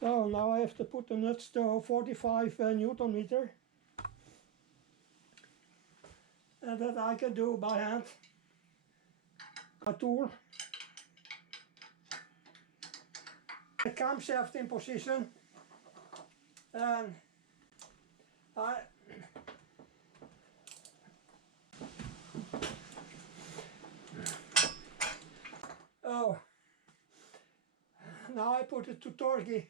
So now I have to put the nuts to 45 Newton meter, and that I can do by hand. A tool, the camshaft in position, and now I put it to torque.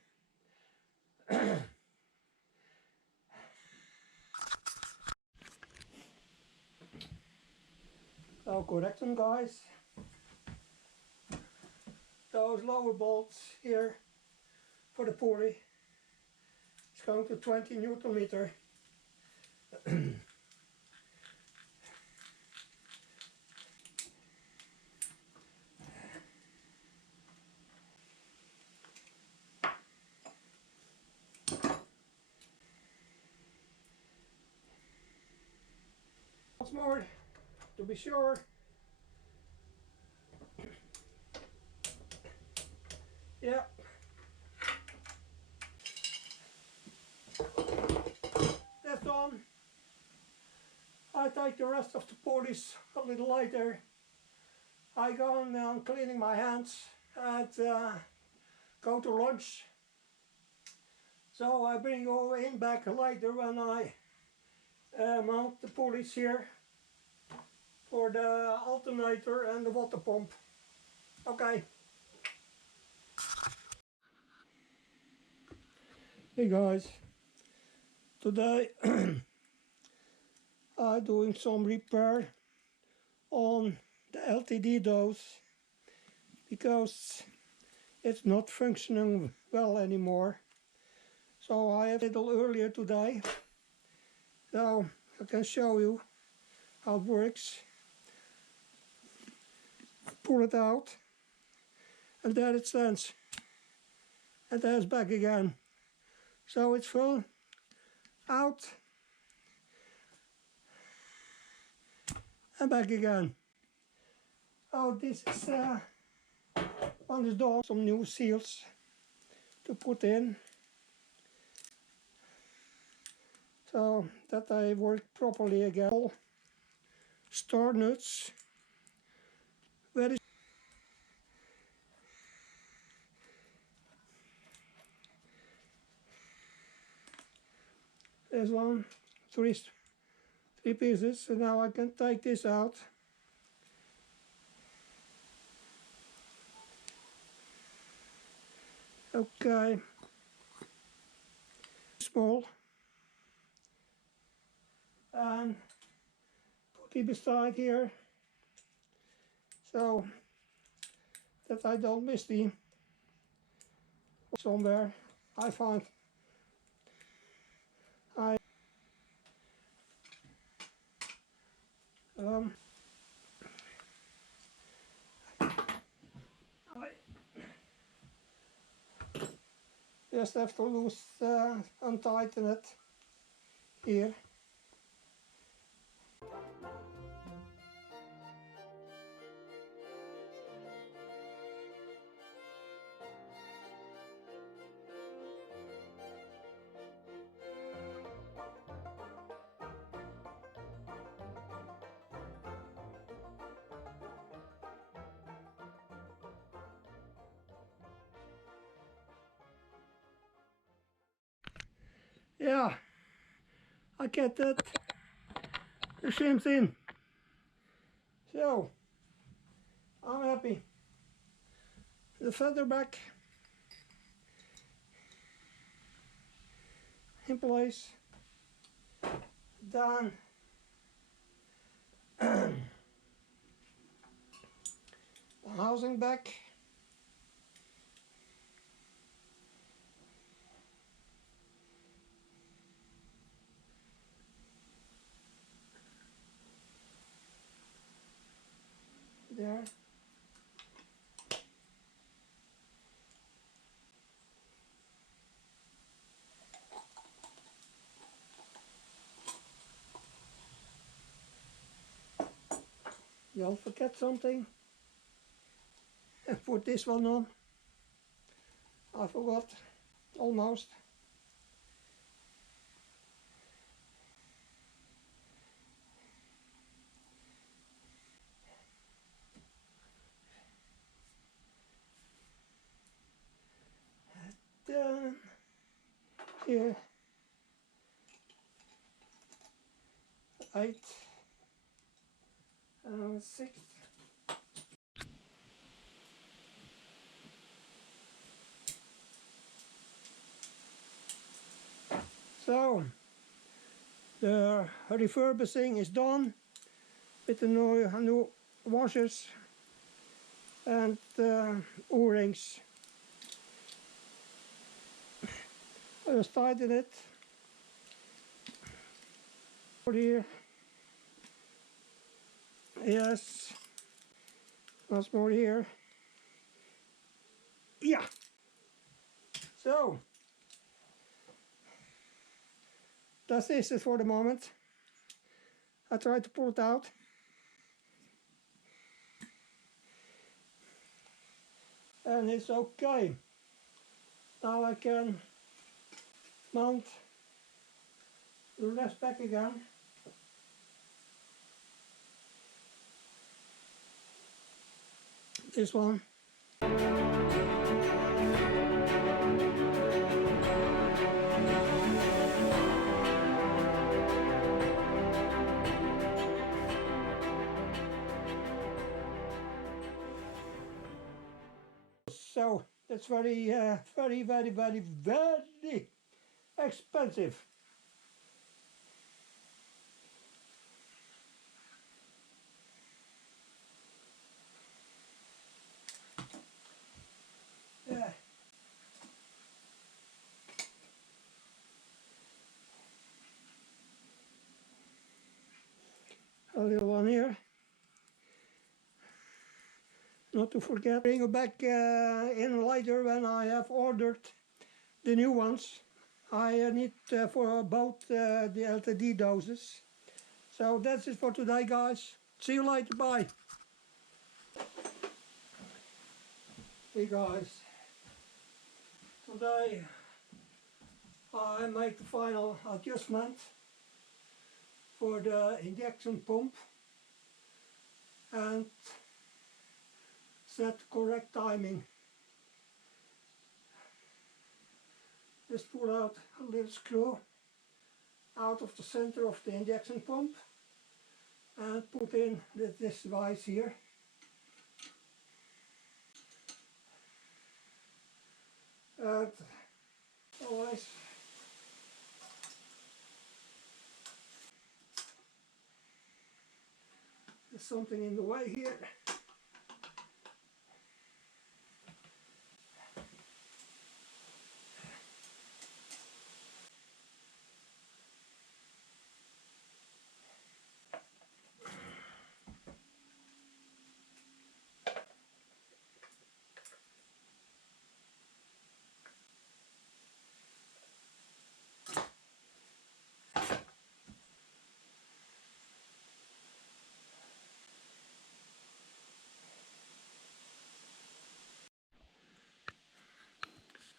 So correct them, guys. Those lower bolts here for the pulley, it's going to 20 Newton meter. Once more to be sure. Yeah. That's done. I take the rest of the pulleys a little later. I go on now cleaning my hands and go to lunch. So I bring you in back later when I mount the pulleys here for the alternator and the water pump. Okay. Hey guys, today I'm doing some repair on the LTD dose because it's not functioning well anymore. So I have it a little earlier today, so I can show you how it works. Pull it out, and there it stands, and there's back again. So it's full, out, and back again. Oh, this is on the door, some new seals to put in, so that they work properly again. Star nuts, very there's one, three pieces, so now I can take this out. Okay, small, and put it beside here so that I don't miss the somewhere. I find I just have to loose untighten it here. yeah, I get that. The same thing. So, I'm happy. The feather back in place. Done. The housing back. There. Don't forget something. And put this one on. I forgot. Almost. Done. Here. 8. 6. So, the refurbishing is done with the new washers and O-rings. I just tightened it. Over here. Yes. Once more here. Yeah. So, that's it for the moment. I tried to pull it out. And it's okay. Now I can mount the rest back again. This one. So that's very, very expensive. Yeah. A little one here. Not to forget, bring it back in later when I have ordered the new ones. I need for both the LTD doses. So that's it for today, guys. See you later. Bye. Hey guys, today I made the final adjustment for the injection pump and set the correct timing. Just pull out a little screw out of the center of the injection pump and put in this device here. And always there's something in the way here.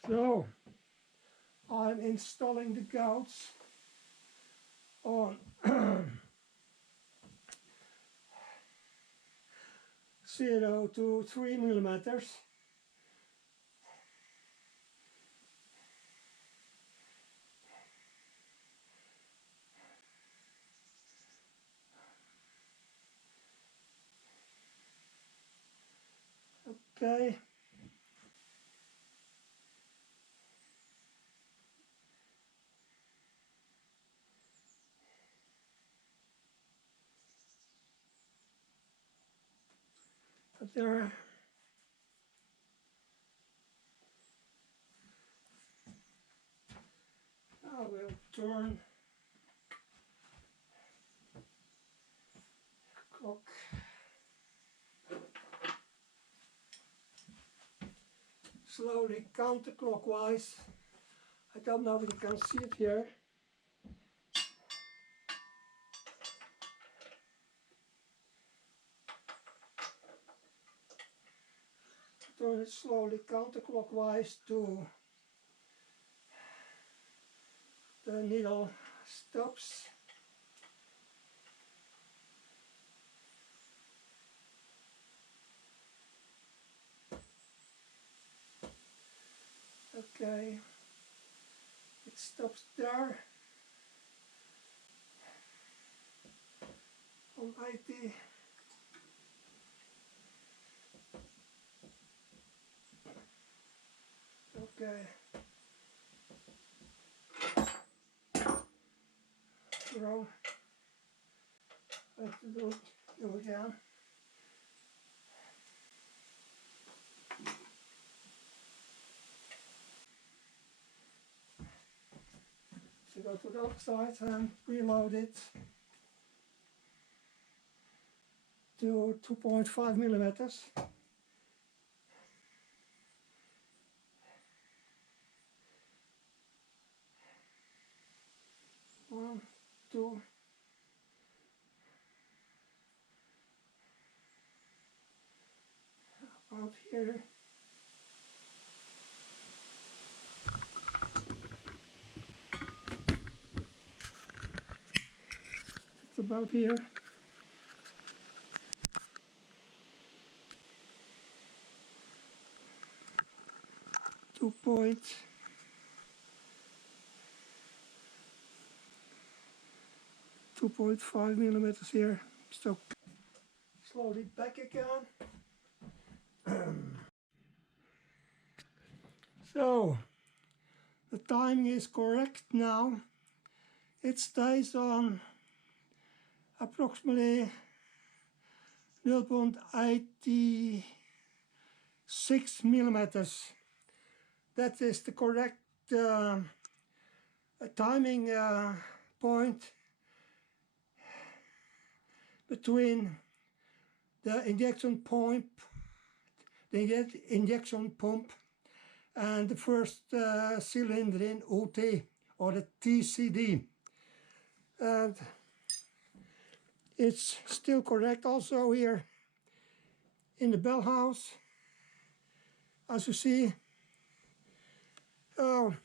So I'm installing the gouts on 0 to 3 millimeters. Okay. But there. I will turn clock slowly counterclockwise. I don't know if you can see it here. Turn it slowly counterclockwise to the needle stops. Okay, it stops there on 80. Okay, wrong. I have to do again. So go to the other side and reload it to 2.5 millimeters. One, two, out here. It's about here. 2.5 millimeters here. So slowly back again. So the timing is correct now. It stays on approximately 0.86 millimeters. That is the correct timing point between the injection pump, and the first cylinder in OT, or the TCD. And it's still correct also here in the bell house, as you see. Oh,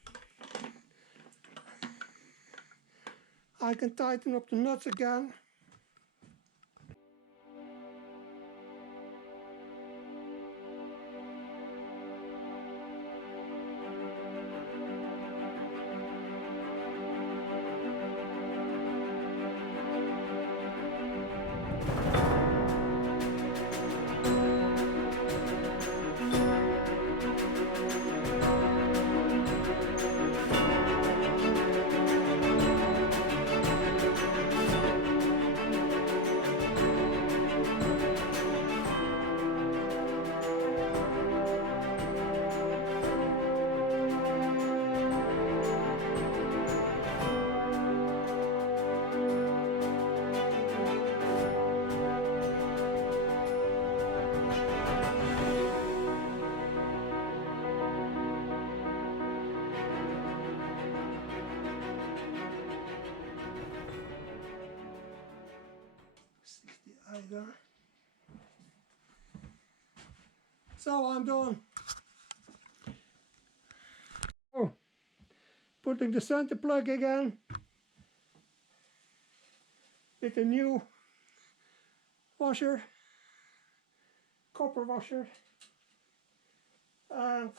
I can tighten up the nuts again. So I'm done. Oh, putting the center plug again with a new washer, copper washer, and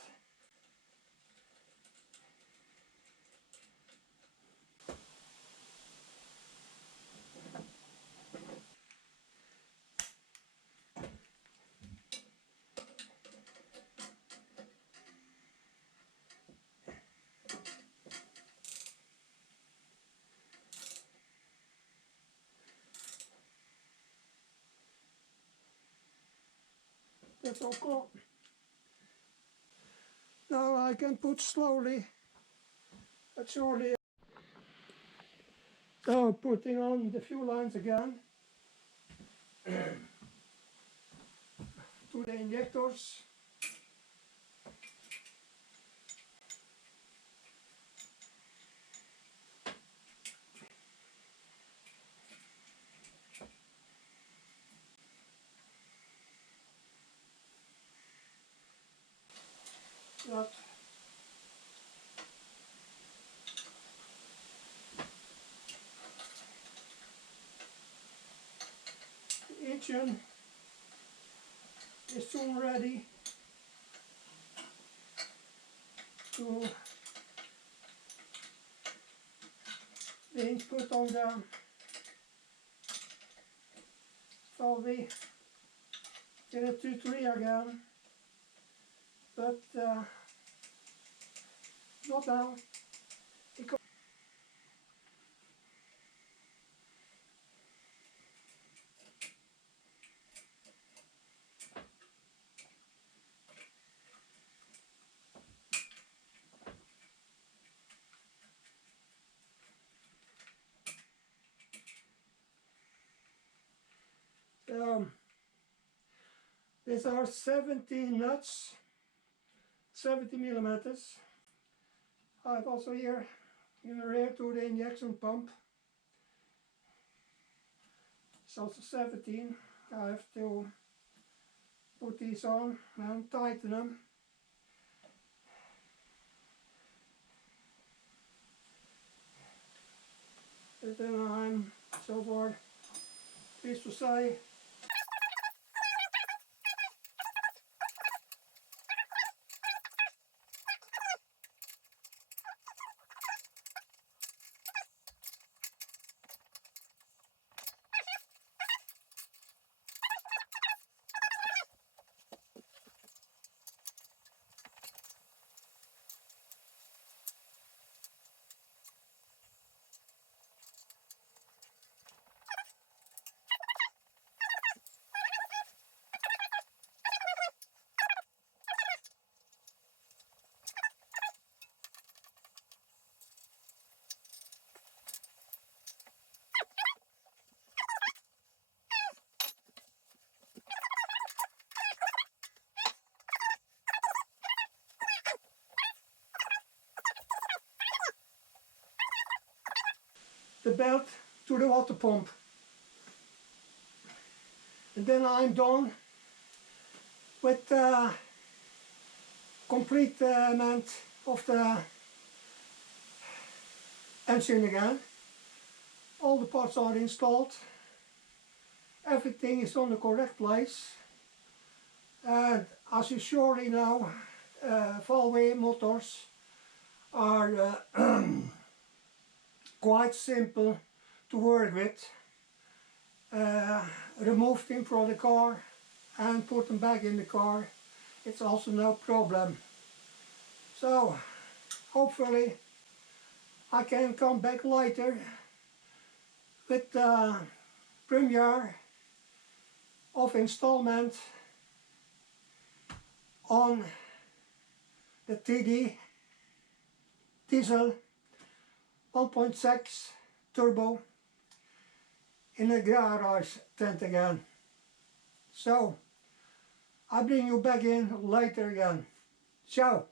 That's all cool. Now I can put slowly but surely. So putting on the fuel lines again to the injectors. That the engine is soon ready to being put on the valve. Get it to 3 again, but not now. These are 70 nuts, 70 millimeters. I have also here in the rear to the injection pump. It's also 17. I have to put these on and tighten them. And then I'm so far pleased to say the belt to the water pump. And then I'm done with completement of the engine again. All the parts are installed. Everything is on the correct place. And as you surely know, valve motors are quite simple to work with. Remove them from the car and put them back in the car. It's also no problem. So hopefully I can come back later with the premiere of installment on the TD diesel 1.6 turbo in a garage tent again. So I bring you back in later again. Ciao.